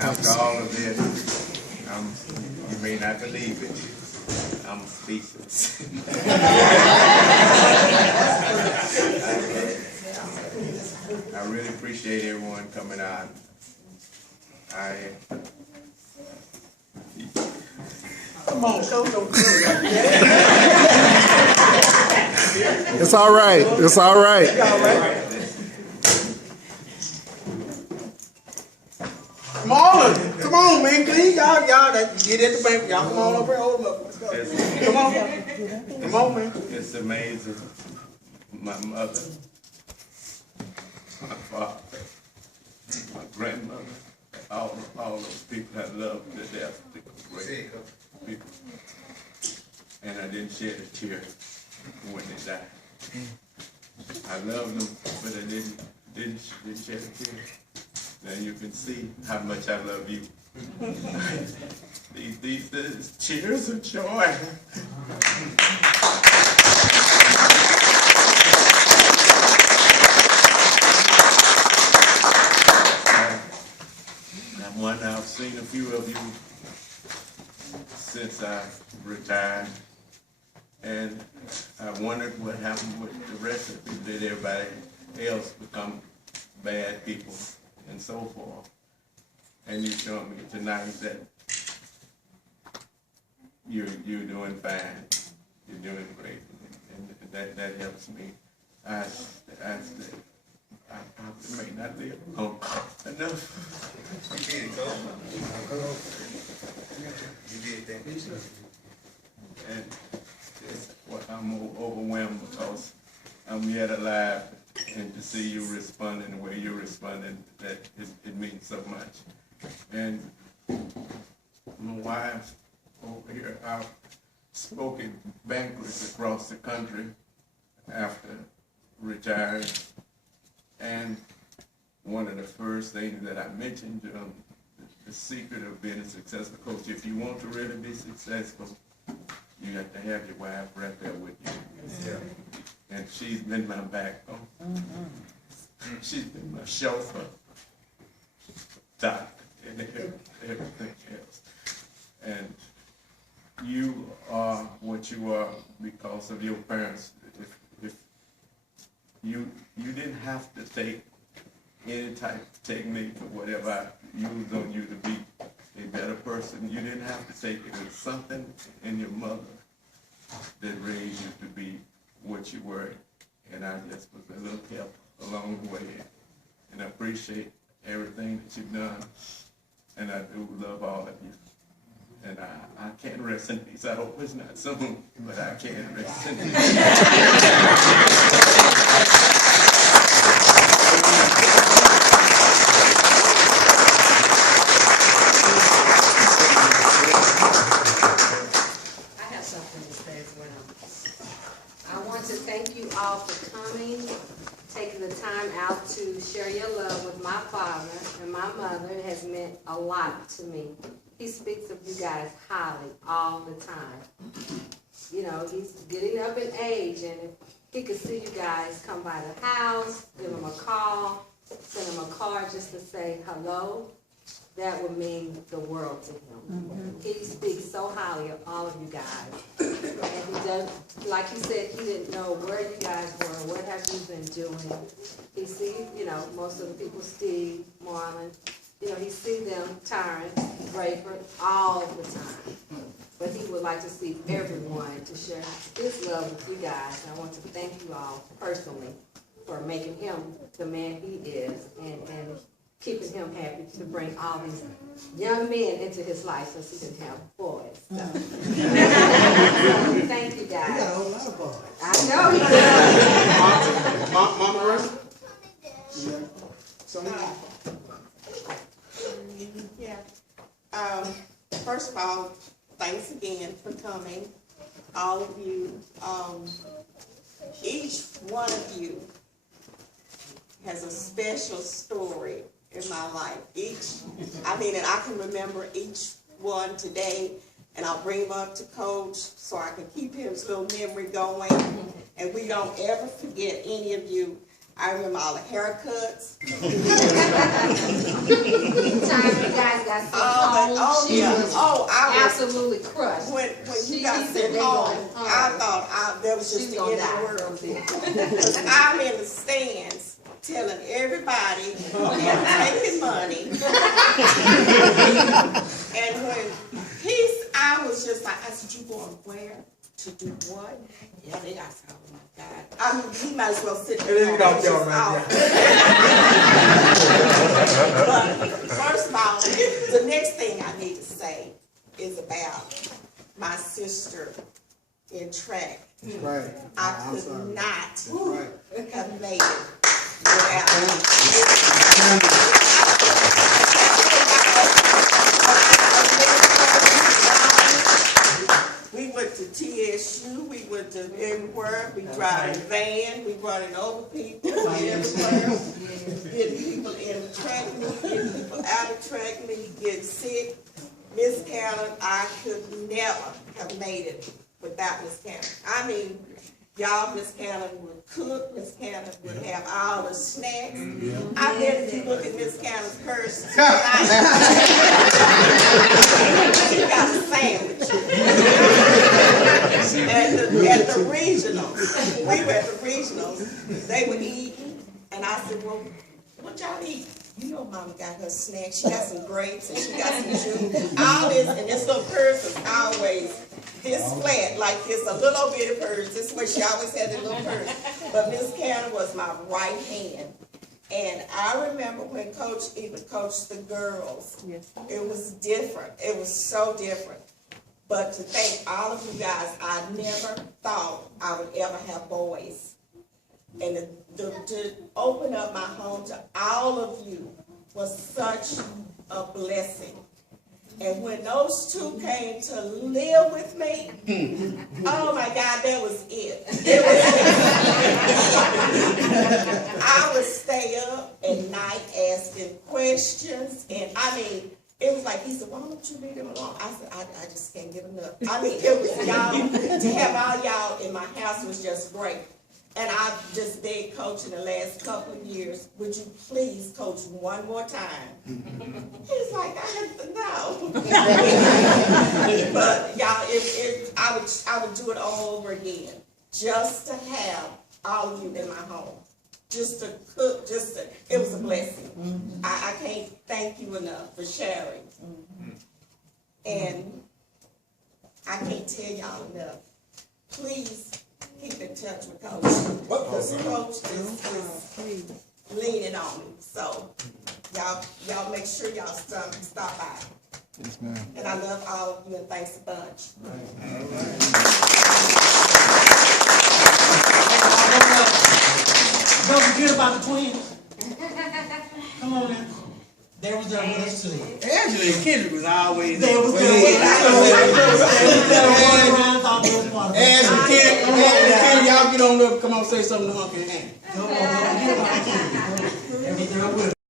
After all of this, you may not believe it, I'm speechless. I really appreciate everyone coming out. Come on, Coach, don't do it. It's all right. It's all right. It's all right. Come on, man, please, y'all, get at the bank. Y'all come on over and hold them up. Let's go. Come on, man. It's amazing. My mother, my father, my grandmother, all those people I love to death, they were great people. And I didn't shed a tear when they died. I loved them, but I didn't shed a tear. Now you can see how much I love you. These tears of joy. I've seen a few of you since I retired, and I wondered what happened with the rest of you. Did everybody else become bad people and so forth? And you showed me tonight that you're doing fine. You're doing great, and that helps me. I may not live long enough. You did it, Coach. You did that. And I'm overwhelmed because I'm yet alive, and to see you responding the way you're responding, that it means so much. And my wife over here, I've spoken banquets across the country after retiring. And one of the first things that I mentioned, the secret of being a successful coach, if you want to really be successful, you have to have your wife right there with you. Yeah. And she's been my backbone. She's been my chauffeur, doctor, and everything else. And you are what you are because of your parents. If you didn't have to take any type of technique or whatever I used on you to be a better person. You didn't have to take it. It was something in your mother that raised you to be what you were. And I just was a little help along the way. And I appreciate everything that you've done. And I do love all of you. And I can't rest in peace. I hope it's not soon, but I can't rest in peace. Thank you all for coming, taking the time out to share your love with my father and my mother. It has meant a lot to me. He speaks of you guys highly all the time. You know, he's getting up in age, and if he could see you guys come by the house, give him a call, send him a card just to say hello, that would mean the world to him. He speaks so highly of all of you guys. And he does, like he said, he didn't know where you guys were, what have you been doing. He sees, you know, most of the people, Steve, Marlon, you know, he sees them, Tyron, Rayford, all the time. But he would like to see everyone to share his love with you guys. And I want to thank you all personally for making him the man he is, and keeping him happy to bring all these young men into his life so he can have boys. So. Thank you, guys. He got a whole lot of boys. I know he does. Mama Russ? Yeah. First of all, thanks again for coming, all of you. Each one of you has a special story in my life. And I can remember each one today, and I'll bring them up to Coach so I can keep his little memory going, and we don't ever forget any of you. I remember all the haircuts. Oh, She yeah. was Oh, I was, absolutely crushed. when She you got said sent they home, going home. I thought that was just She's the gonna end of die. the world. Because I'm in the stands telling everybody they're taking money. And when I was just like, I said, you going where? To do what? Yeah, they got something. Oh my God. I mean, he might as well sit there. Let me get off y'all right But first of all, the next thing I need to say is about my sister in track. Right. I I'm could sorry. not Right. have made it without her. We went to TSU, we went to everywhere, we drive a van, we running over people everywhere. Getting people in the track meet, getting people out of track meet, getting sick. Miss Cannon, I could never have made it without Miss Cannon. I mean, y'all, Miss Cannon would cook, Miss Cannon would have all the snacks. I bet if you look at Miss Cannon's purse tonight, she got a sandwich. At the regionals, we were at the regionals, they were eating, and I said, well, what y'all eat? You know Mama got her snacks, she got some grapes and she got some juice, all this, and this little purse was always this flat, like this, a little bitty purse, this way she always had a little purse. But Miss Cannon was my right hand. And I remember when Coach even coached the girls, it was different, it was so different. But to thank all of you guys, I never thought I would ever have boys. And to open up my home to all of you was such a blessing. And when those two came to live with me, oh my God, that was it. I would stay up at night asking questions, and I mean, it was like, he said, why don't you leave them alone? I said, I just can't get enough. I mean, it was y'all, to have all y'all in my house was just great. And I've just begged Coach in the last couple of years, would you please coach one more time? He's like, no. But y'all, I would do it all over again, just to have all of you in my home. Just to cook, it was a blessing. I can't thank you enough for sharing. And I can't tell y'all enough. Please keep in touch with Coach. Because Coach is leaning on me. So y'all make sure y'all stop by. Yes, ma'am. And I love all of you and thanks a bunch. Don't forget about the twins. Come on now. They was there with us too. Angela and Kendrick was always there. They was there with us too. Angela, Kendrick, y'all get on up. Come on, say something to Hunky and Hank. Come on, get about the twins. They was there with us.